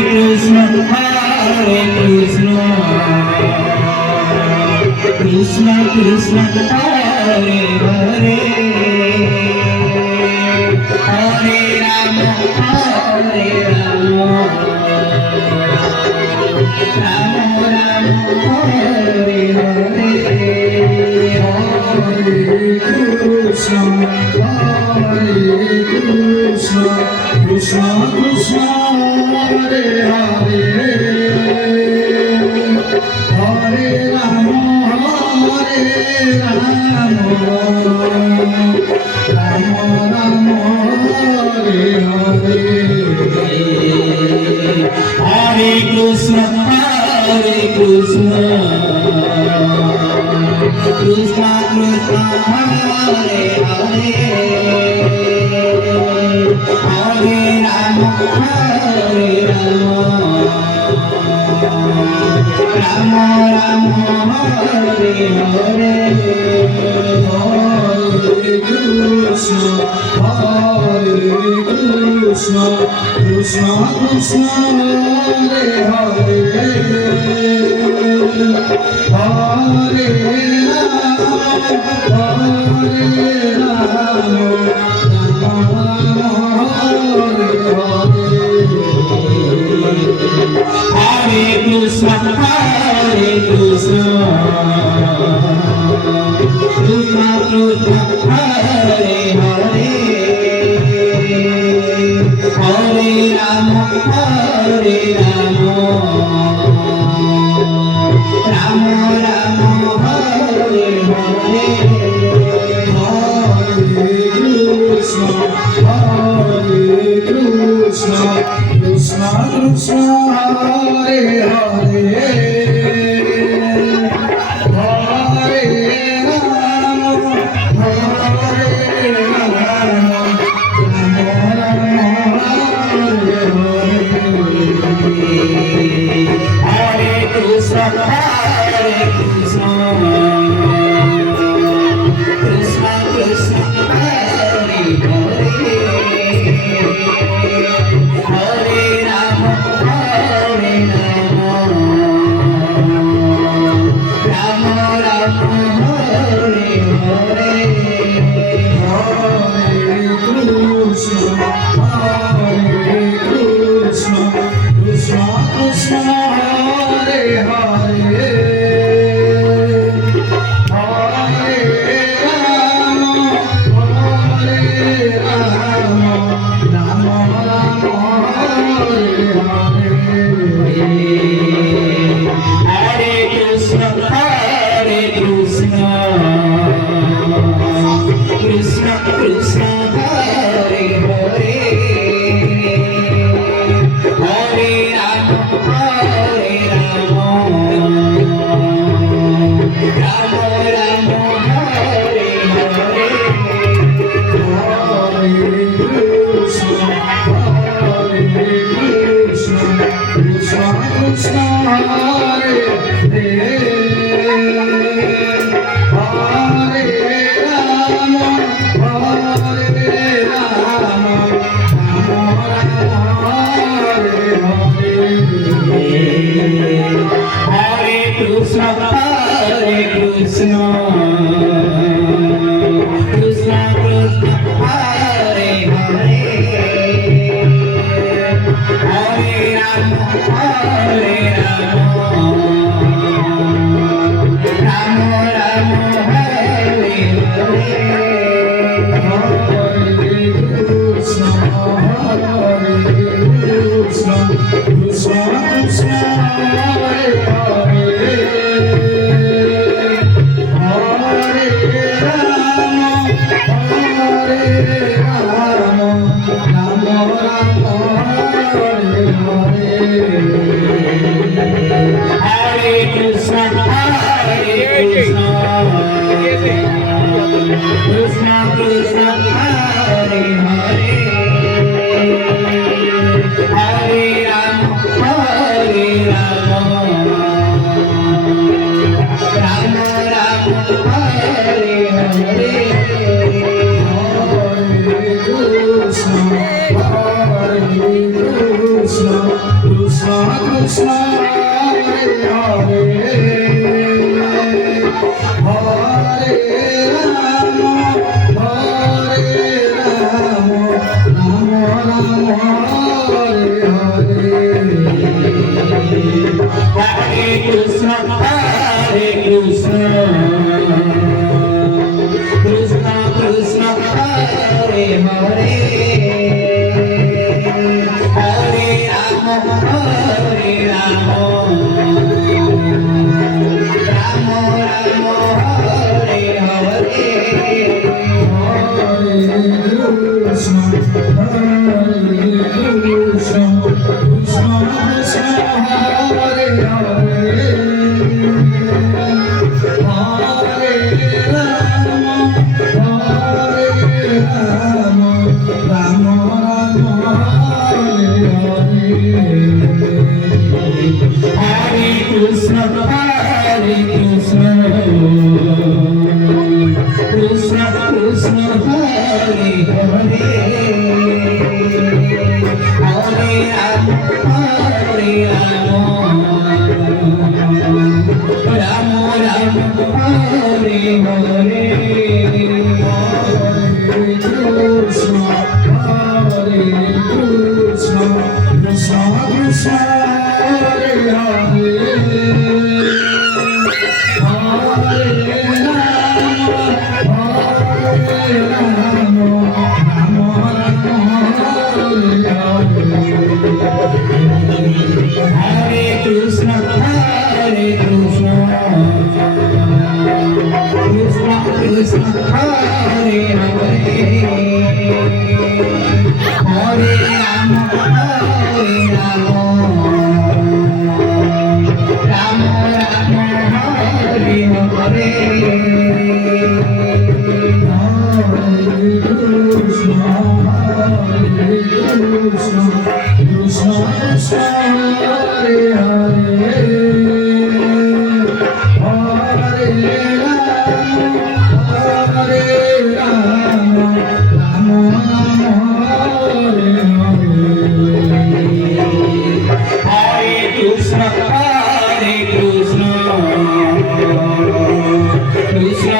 Krishna Krishna Krishna Hare Hare Hare Rama Hare Rama Rama Rama Hare Hare Krishna Krishna Hare Hare Hare Rama Rama Rama Hare Hare Hare Krishna Krishna Krishna Hare Hare Hare Rama Rama Rama Hare Hare Hare Krishna Krishna Krishna Hare Hare Hare Krishna Krishna Krishna Hare Hare Hare Rama Rama Rama Hare Hare Hare Krishna Krishna Krishna Hare Hare Krishna Krishna Hare Hare Hare Rama Hare Rama Rama Rama Hare Hare Krishna Krishna Krishna Hare Hare Krishna Krishna Krishna Hare Hare Hare Rama Hare Rama Rama Rama Hare Hare Krishna Krishna Krishna Krishna Hare Hare Hare Krishna Krishna Krishna Hare Hare Hare Rama